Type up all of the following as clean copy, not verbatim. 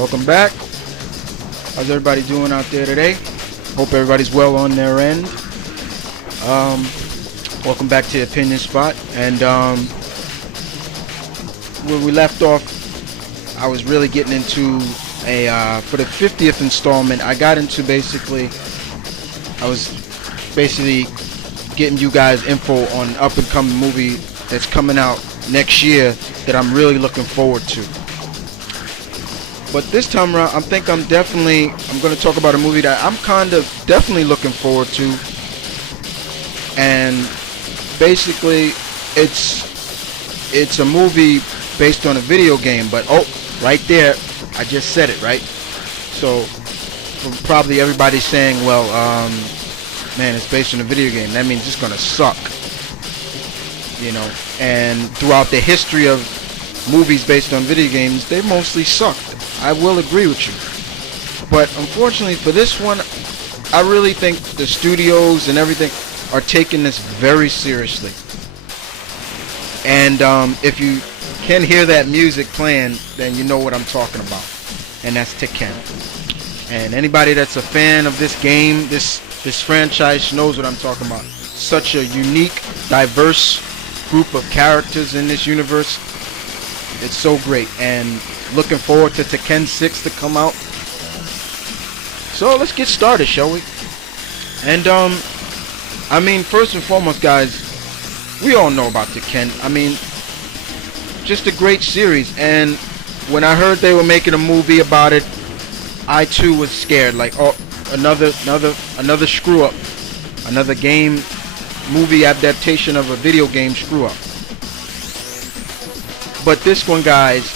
Welcome back. How's everybody doing out there today? Hope everybody's well on their end. Welcome back to the Opinion Spot. And where we left off, I was really getting into for the 50th installment, I was basically getting you guys info on an up and coming movie that's coming out next year that I'm really looking forward to. But this time around, I'm going to talk about a movie that I'm kind of definitely looking forward to. And basically, it's a movie based on a video game. But, right there, I just said it, right? So, probably everybody's saying, well, man, it's based on a video game. That means it's going to suck. You know, and throughout the history of movies based on video games, they mostly sucked. I will agree with you. But unfortunately for this one, I really think the studios and everything are taking this very seriously. And if you can hear that music playing, then you know what I'm talking about. And that's Tekken. And anybody that's a fan of this game, this franchise, knows what I'm talking about. Such a unique, diverse group of characters in this universe. It's so great, and looking forward to Tekken 6 to come out. So let's get started, shall we? And first and foremost, guys, we all know about Tekken. Just a great series. And when I heard they were making a movie about it, I too was scared. Like, oh, another screw up, another game movie adaptation of a video game screw up. But this one, guys,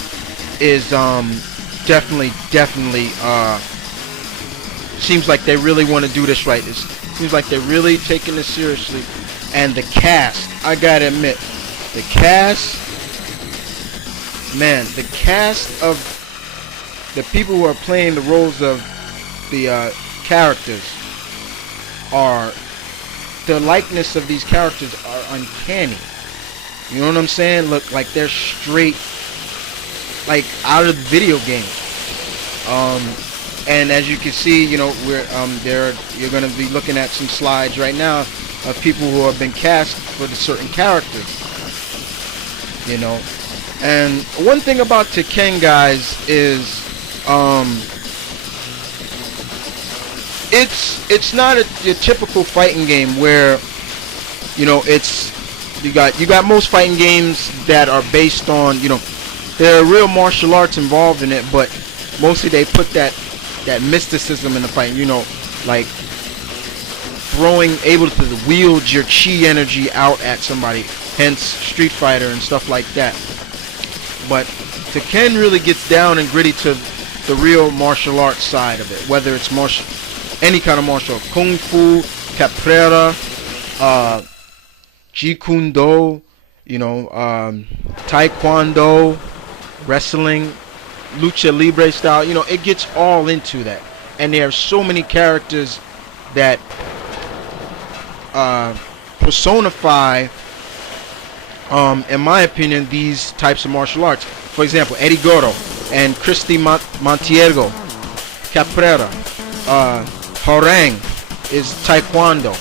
is definitely seems like they really want to do this right. It seems like they're really taking this seriously. And the cast, I gotta admit, the cast of the people who are playing the roles of the characters the likeness of these characters are uncanny. You know what I'm saying? Look, like they're straight, like out of the video game. And as you can see, you know, you're going to be looking at some slides right now of people who have been cast for the certain characters. You know, and one thing about Tekken, guys, is it's not your typical fighting game where, you know, you got most fighting games that are based on, you know, there are real martial arts involved in it, but mostly they put that mysticism in the fight, you know, like able to wield your chi energy out at somebody, hence Street Fighter and stuff like that. But Tekken really gets down and gritty to the real martial arts side of it, whether it's any kind of martial art, kung fu, capoeira, jeet kune do, you know, taekwondo, wrestling, lucha libre style. You know, it gets all into that, and there are so many characters that personify, in my opinion, these types of martial arts. For example, Eddie Gordo and Christy Montiero, capoeira. Harang is taekwondo.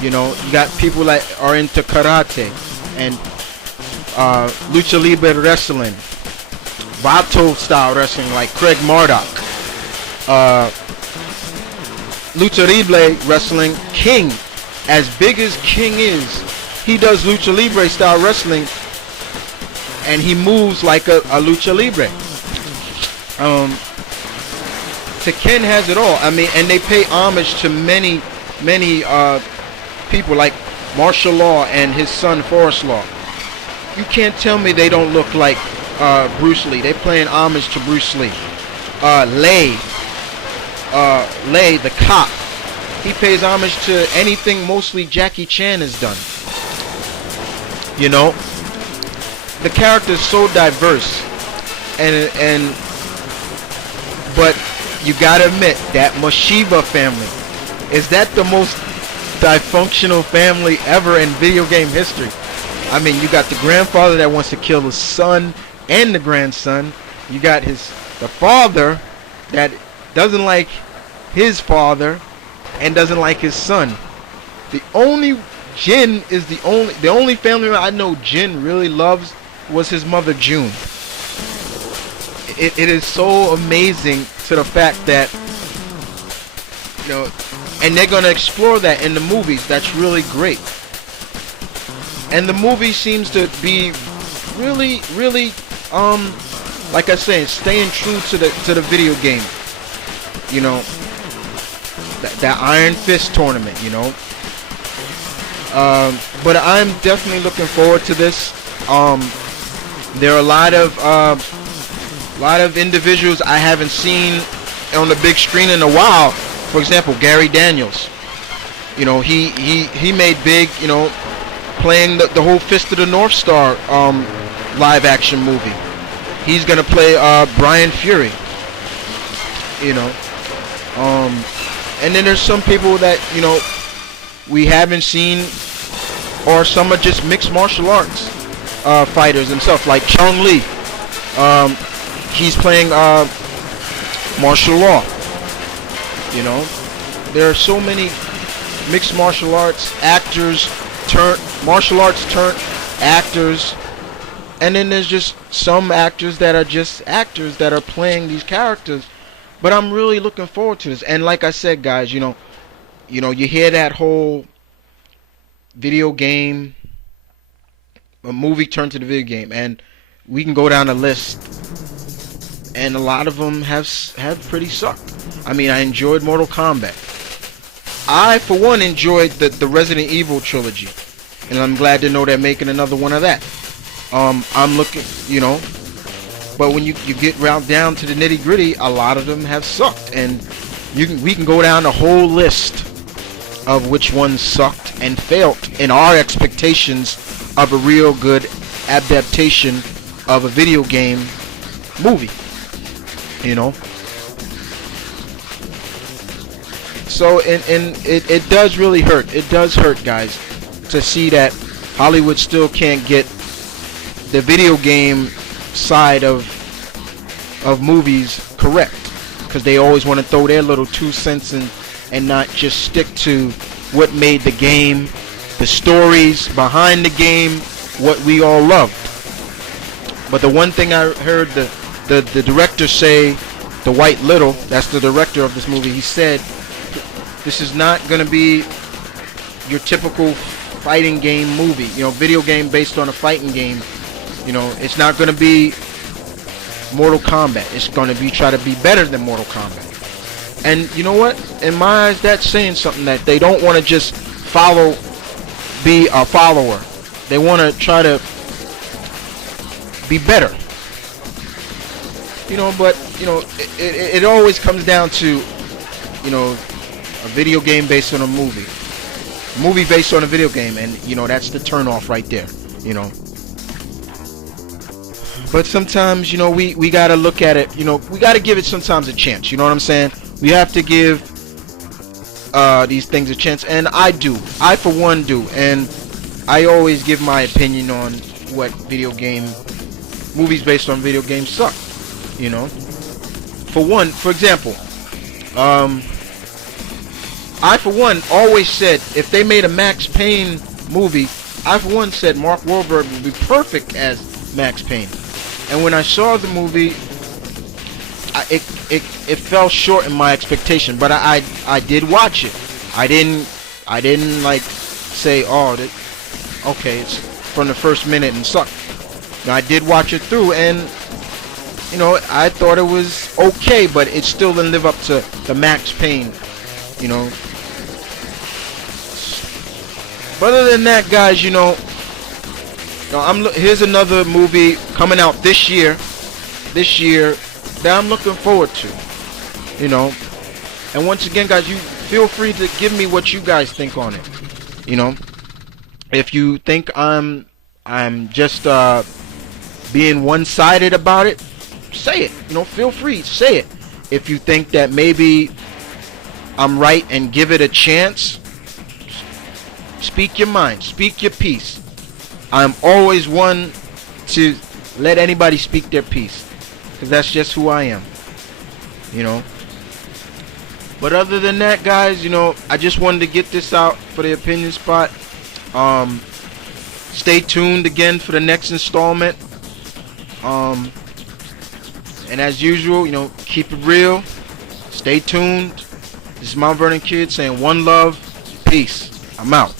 You know, you got people that are into karate and lucha libre wrestling, Vato style wrestling like Craig Murdoch, lucha libre wrestling. King, as big as King is, he does lucha libre style wrestling, and he moves like a lucha libre. Tekken has it all. And they pay homage to many people like Martial Law and his son Forrest Law. You can't tell me they don't look like Bruce Lee. They paying homage to Bruce Lee. Lei the cop, he pays homage to anything mostly Jackie Chan has done. You know, the character is so diverse, but you gotta admit that Moshiba family, is that the most dysfunctional family ever in video game history? You got the grandfather that wants to kill his son and the grandson. You got the the father that doesn't like his father and doesn't like his son. The only Jin is the only family member I know Jin really loves was his mother June. It is so amazing to the fact that, you know, and they're gonna explore that in the movies. That's really great. And the movie seems to be really, really, like I said, staying true to the video game. You know, that Iron Fist tournament. You know, but I'm definitely looking forward to this. There are a lot of individuals I haven't seen on the big screen in a while. For example, Gary Daniels. You know, he made big. You know, playing the whole Fist of the North Star live action movie. He's gonna play Brian Fury. You know, and then there's some people that, you know, we haven't seen, or some are just mixed martial arts fighters themselves, like Chung Lee. He's playing martial law. You know, there are so many mixed martial arts actors turn martial arts turn actors, and then there's just some actors that are just actors that are playing these characters. But I'm really looking forward to this. And like I said, guys, you know, you hear that whole video game, a movie turned to the video game, and we can go down the list, and a lot of them have pretty sucked. I mean, I enjoyed Mortal Kombat. I, for one, enjoyed the Resident Evil trilogy, and I'm glad to know they're making another one of that. I'm looking, you know, but when you get down to the nitty gritty, a lot of them have sucked, and we can go down the whole list of which ones sucked and failed in our expectations of a real good adaptation of a video game movie, you know. So and it does really hurt. It does hurt, guys, to see that Hollywood still can't get the video game side of movies correct, because they always want to throw their little 2 cents in and not just stick to what made the game, the stories behind the game, what we all loved. But the one thing I heard the director say, the White Little, that's the director of this movie, he said, this is not going to be your typical fighting game movie, you know, video game based on a fighting game. You know, it's not going to be Mortal Kombat. It's going to be try to be better than Mortal Kombat. And you know what? In my eyes, that's saying something, that they don't want to just be a follower. They want to try to be better. You know, but, you know, it always comes down to, you know, a video game based on a movie. A movie based on a video game, and, you know, that's the turnoff right there, you know. But sometimes, you know, we got to look at it, you know, we got to give it sometimes a chance, you know what I'm saying? We have to give these things a chance, and I do. I, for one, do. And I always give my opinion on what video game, movies based on video games suck, you know? For one, for example, I, for one, always said if they made a Max Payne movie, I, for one, said Mark Wahlberg would be perfect as Max Payne. And when I saw the movie, it fell short in my expectation. But I did watch it. I didn't like say, oh, okay, it's from the first minute and sucked. Now, I did watch it through, and you know, I thought it was okay, but it still didn't live up to the Max Payne, you know. But other than that, guys, you know, here's another movie coming out this year that I'm looking forward to, you know. And once again, guys, you feel free to give me what you guys think on it, you know. If you think I'm just being one-sided about it, say it, you know, feel free, say it. If you think that maybe I'm right and give it a chance, speak your mind, speak your piece. I'm always one to let anybody speak their piece, because that's just who I am. you know. But other than that, guys, you know, I just wanted to get this out for the opinion spot. Stay tuned again for the next installment. And as usual, you know, keep it real. Stay tuned. This is Mount Vernon Kid saying one love, peace. I'm out.